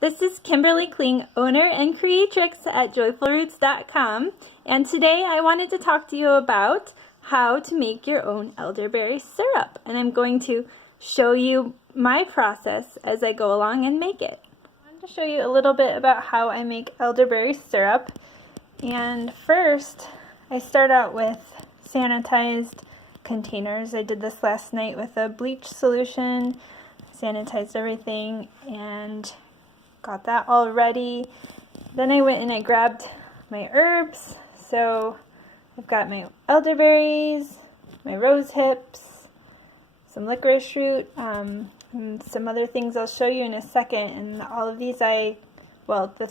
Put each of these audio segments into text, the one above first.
This is Kimberly Kling, owner and creatrix at joyfulroots.com, and today I wanted to talk to you about how to make your own elderberry syrup, and I'm going to show you my process as I go along and make it. I wanted to show you a little bit about how I make elderberry syrup, and first I start out with sanitized containers. I did this last night with a bleach solution, sanitized everything, and got that all ready. Then I went and I grabbed my herbs. So I've got my elderberries, my rose hips, some licorice root, and some other things I'll show you in a second. And all of these the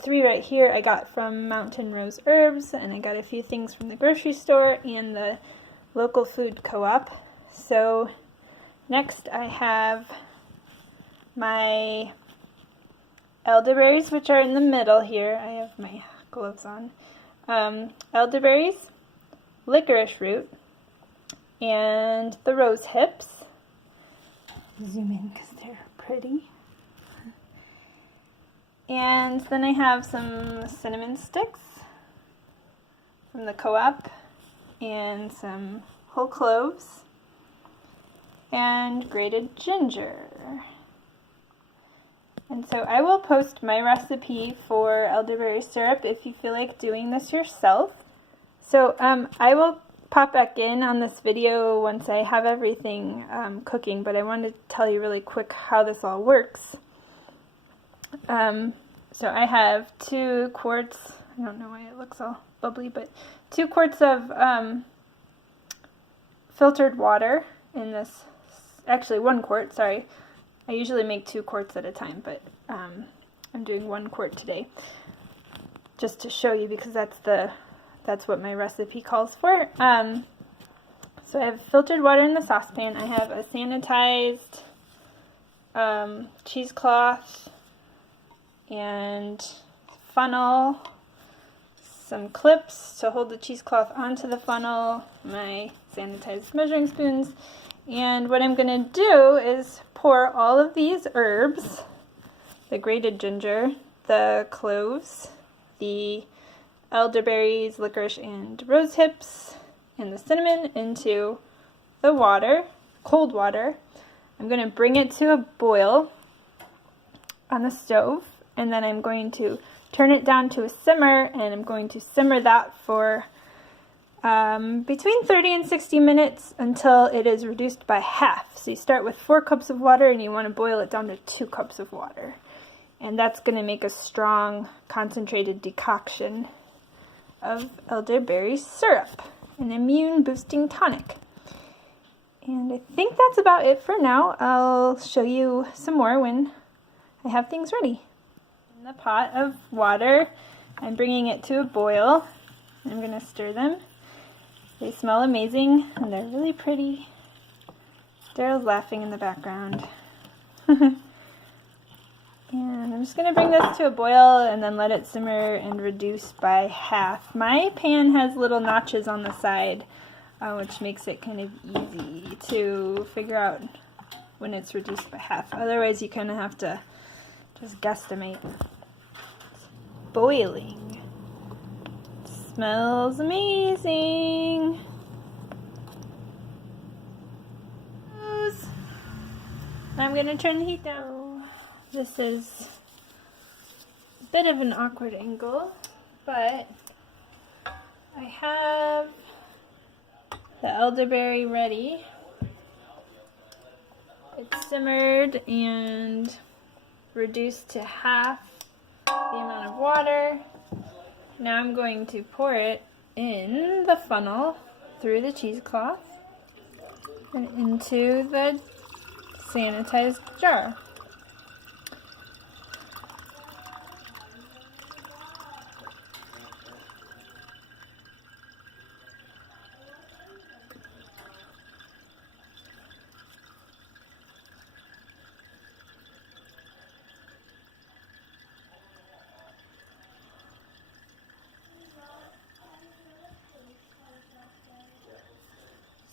three right here I got from Mountain Rose Herbs, and I got a few things from the grocery store and the local food co-op. So next I have my elderberries, which are in the middle here. I have my gloves on. Elderberries, licorice root, and the rose hips. Zoom in because they're pretty. And then I have some cinnamon sticks from the co-op, and some whole cloves, and grated ginger. And so I will post my recipe for elderberry syrup if you feel like doing this yourself. So I will pop back in on this video once I have everything cooking, but I wanted to tell you really quick how this all works. So I have 2 quarts, I don't know why it looks all bubbly, but 2 quarts of filtered water in this, actually 1 quart, sorry. I usually make 2 quarts at a time, but I'm doing 1 quart today, just to show you, because that's what my recipe calls for. So I have filtered water in the saucepan. I have a sanitized cheesecloth and funnel, some clips to hold the cheesecloth onto the funnel, my sanitized measuring spoons, and what I'm going to do is pour all of these herbs, the grated ginger, the cloves, the elderberries, licorice, and rose hips, and the cinnamon into the water, cold water. I'm going to bring it to a boil on the stove, and then I'm going to turn it down to a simmer, and I'm going to simmer that for between 30 and 60 minutes until it is reduced by half. So you start with 4 cups of water and you want to boil it down to 2 cups of water. And that's going to make a strong, concentrated decoction of elderberry syrup, an immune-boosting tonic. And I think that's about it for now. I'll show you some more when I have things ready. In the pot of water, I'm bringing it to a boil. I'm going to stir them. They smell amazing, and they're really pretty. Daryl's laughing in the background. And I'm just going to bring this to a boil and then let it simmer and reduce by half. My pan has little notches on the side, which makes it kind of easy to figure out when it's reduced by half. Otherwise, you kind of have to just guesstimate. It's boiling. Smells amazing. I'm going to turn the heat down. This is a bit of an awkward angle, but I have the elderberry ready. It's simmered and reduced to half the amount of water. Now I'm going to pour it in the funnel through the cheesecloth and into the sanitized jar.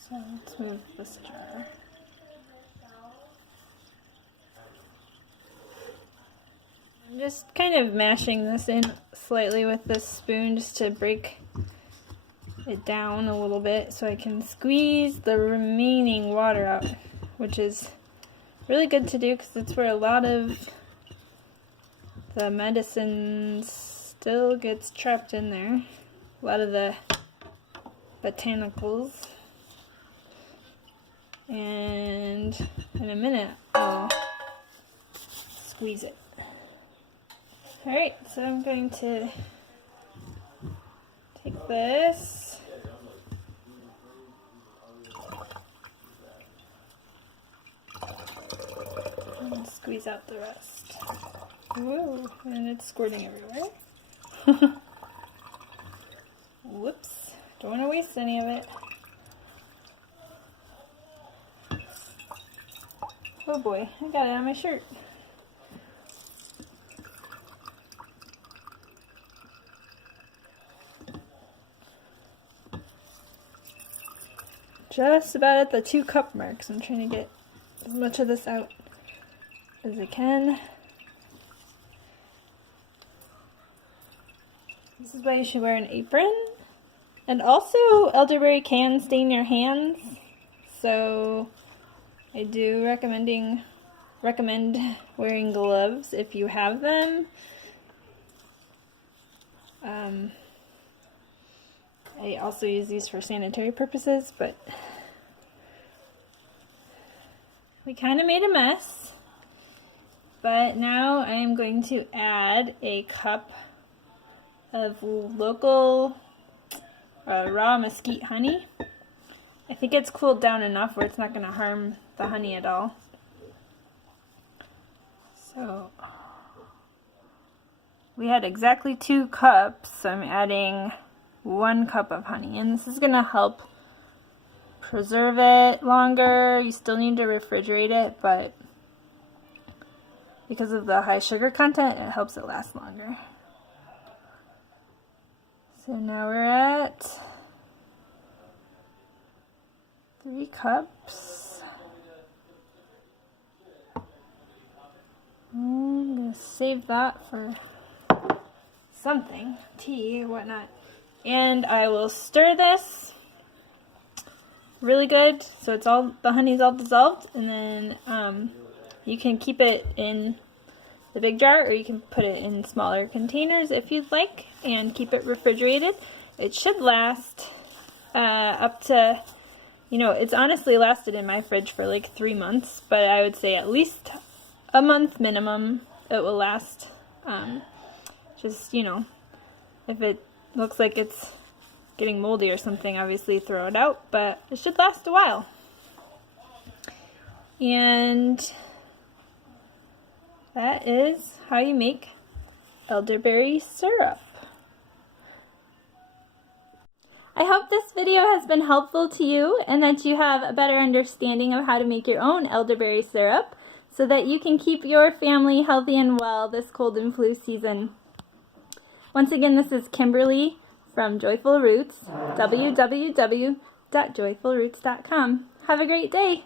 So let's move this jar. just kind of mashing this in slightly with this spoon just to break it down a little bit so I can squeeze the remaining water out, which is really good to do because that's where a lot of the medicine still gets trapped in there. A lot of the botanicals. And in a minute I'll squeeze it. Alright, so I'm going to take this and squeeze out the rest. Whoa, and it's squirting everywhere. Whoops, don't want to waste any of it. Oh boy, I got it on my shirt. Just about at the 2 cup marks. I'm trying to get as much of this out as I can. This is why you should wear an apron. And also, elderberry can stain your hands, so I do recommend wearing gloves if you have them. I also use these for sanitary purposes, but we kind of made a mess. But now I am going to add a cup of local raw mesquite honey. I think it's cooled down enough where it's not going to harm the honey at all. So we had exactly 2 cups, so I'm adding 1 cup of honey, and this is going to help preserve it longer. You still need to refrigerate it, but because of the high sugar content, it helps it last longer. So now we're at 3 cups. I'm going to save that for something, tea or whatnot. And I will stir this really good so it's all, the honey's all dissolved, and then you can keep it in the big jar or you can put it in smaller containers if you'd like and keep it refrigerated. It should last up to, you know, it's honestly lasted in my fridge for like 3 months, but I would say at least a month minimum it will last. Just, you know, if it looks like it's getting moldy or something, obviously throw it out, but it should last a while. And that is how you make elderberry syrup. I hope this video has been helpful to you and that you have a better understanding of how to make your own elderberry syrup so that you can keep your family healthy and well this cold and flu season. Once again, this is Kimberly from Joyful Roots, www.joyfulroots.com. Have a great day!